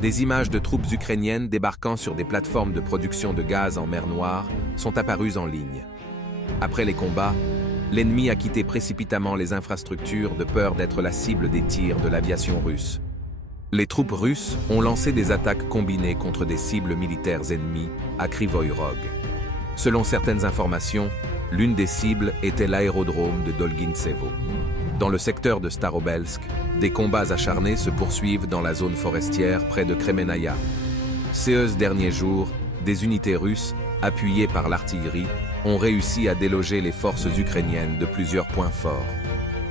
Des images de troupes ukrainiennes débarquant sur des plateformes de production de gaz en mer Noire sont apparues en ligne. Après les combats, l'ennemi a quitté précipitamment les infrastructures de peur d'être la cible des tirs de l'aviation russe. Les troupes russes ont lancé des attaques combinées contre des cibles militaires ennemies à Kryvyi Rog. Selon certaines informations, l'une des cibles était l'aérodrome de Dolgintsevo. Dans le secteur de Starobelsk, des combats acharnés se poursuivent dans la zone forestière près de Kremenaya. Ces derniers jours, des unités russes, appuyées par l'artillerie, ont réussi à déloger les forces ukrainiennes de plusieurs points forts.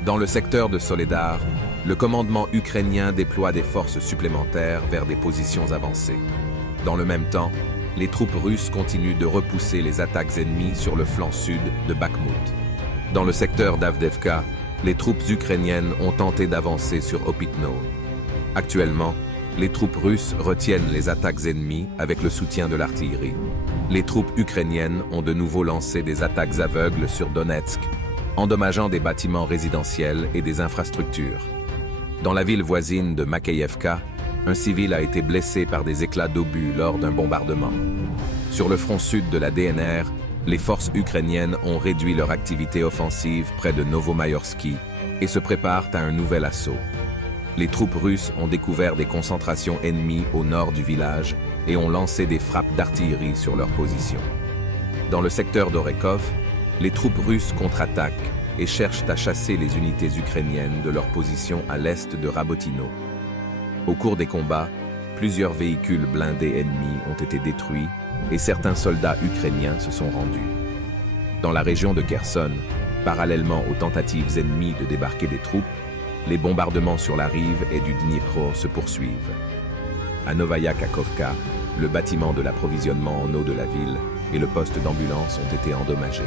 Dans le secteur de Soledar, le commandement ukrainien déploie des forces supplémentaires vers des positions avancées. Dans le même temps, les troupes russes continuent de repousser les attaques ennemies sur le flanc sud de Bakhmut. Dans le secteur d'Avdivka, les troupes ukrainiennes ont tenté d'avancer sur Opitno. Actuellement, les troupes russes retiennent les attaques ennemies avec le soutien de l'artillerie. Les troupes ukrainiennes ont de nouveau lancé des attaques aveugles sur Donetsk, endommageant des bâtiments résidentiels et des infrastructures. Dans la ville voisine de Makeyevka, un civil a été blessé par des éclats d'obus lors d'un bombardement. Sur le front sud de la DNR, les forces ukrainiennes ont réduit leur activité offensive près de Novomayorsky et se préparent à un nouvel assaut. Les troupes russes ont découvert des concentrations ennemies au nord du village et ont lancé des frappes d'artillerie sur leurs positions. Dans le secteur d'Orekov, les troupes russes contre-attaquent et cherchent à chasser les unités ukrainiennes de leur position à l'est de Rabotino. Au cours des combats, plusieurs véhicules blindés ennemis ont été détruits et certains soldats ukrainiens se sont rendus. Dans la région de Kherson, parallèlement aux tentatives ennemies de débarquer des troupes, les bombardements sur la rive et du Dniepr se poursuivent. À Novaya Kakhovka, le bâtiment de l'approvisionnement en eau de la ville et le poste d'ambulance ont été endommagés.